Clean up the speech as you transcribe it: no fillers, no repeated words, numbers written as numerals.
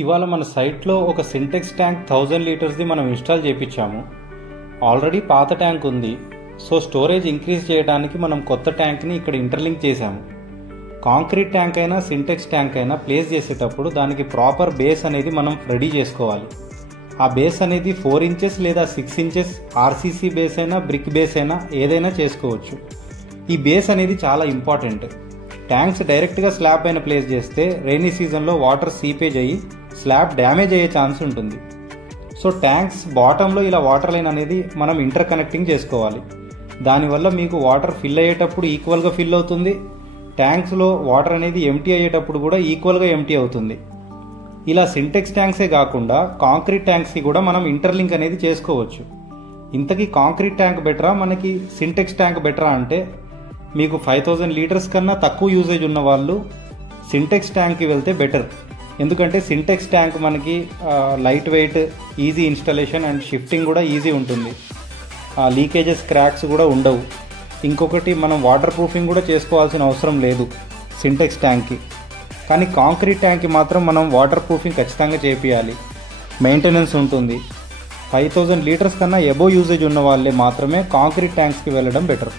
ఇవాళ మన సైట్లో ఒక సింటెక్స్ ట్యాంక్ 1000 లీటర్స్ది మనం ఇన్స్టాల్ చేయించాము. ఆల్రెడీ పాత ట్యాంక్ ఉంది. సో స్టోరేజ్ ఇంక్రీజ్ చేయడానికి మనం కొత్త ట్యాంక్ని ఇక్కడ ఇంటర్లింక్ చేశాము. కాంక్రీట్ ట్యాంక్ అయినా సింటెక్స్ ట్యాంక్ అయినా ప్లేస్ చేసేటప్పుడు దానికి ప్రాపర్ బేస్ అనేది మనం రెడీ చేసుకోవాలి. ఆ బేస్ అనేది 4 ఇంచెస్ లేదా 6 ఇంచెస్ ఆర్సీసీ బేస్ అయినా బ్రిక్ బేస్ అయినా ఏదైనా చేసుకోవచ్చు. ఈ బేస్ అనేది చాలా ఇంపార్టెంట్. ట్యాంక్స్ డైరెక్ట్గా స్లాబ్ పైన ప్లేస్ చేస్తే రైనీ సీజన్లో వాటర్ సీపేజ్ అయ్యి స్లాబ్ డ్యామేజ్ అయ్యే ఛాన్స్ ఉంటుంది. సో ట్యాంక్స్ బాటంలో ఇలా వాటర్ లైన్ అనేది మనం ఇంటర్ కనెక్టింగ్ చేసుకోవాలి. దానివల్ల మీకు వాటర్ ఫిల్ అయ్యేటప్పుడు ఈక్వల్గా ఫిల్ అవుతుంది. ట్యాంక్స్లో వాటర్ అనేది ఎంటీ అయ్యేటప్పుడు కూడా ఈక్వల్గా ఎంటీ అవుతుంది. ఇలా సింటెక్స్ ట్యాంక్సే కాకుండా కాంక్రీట్ ట్యాంక్స్కి కూడా మనం ఇంటర్లింక్ అనేది చేసుకోవచ్చు. ఇంతకీ కాంక్రీట్ ట్యాంక్ బెటరా మనకి సింటెక్స్ ట్యాంక్ బెటరా అంటే మీకు 5000 లీటర్స్ కన్నా తక్కువ యూసేజ్ ఉన్న వాళ్ళు సింటెక్స్ ట్యాంక్కి వెళ్తే బెటర్. ఎందుకంటే సింటెక్స్ ట్యాంక్ మనకి light weight, easy installation and shifting కూడా ఈజీ ఉంటుంది. లీకేజెస్, క్రాక్స్ కూడా ఉండవు. ఇంకొకటి మనం వాటర్ ప్రూఫింగ్ కూడా చేసుకోవాల్సిన అవసరం లేదు సింటెక్స్ ట్యాంక్కి. కానీ కాంక్రీట్ ట్యాంక్కి మాత్రం మనం వాటర్ ప్రూఫింగ్ ఖచ్చితంగా చేపియాలి. మెయింటెనెన్స్ ఉంటుంది. 5000 లీటర్స్ కన్నా ఎబో యూసేజ్ ఉన్న వాళ్ళే మాత్రమే కాంక్రీట్ ట్యాంక్స్కి వెళ్ళడం బెటర్.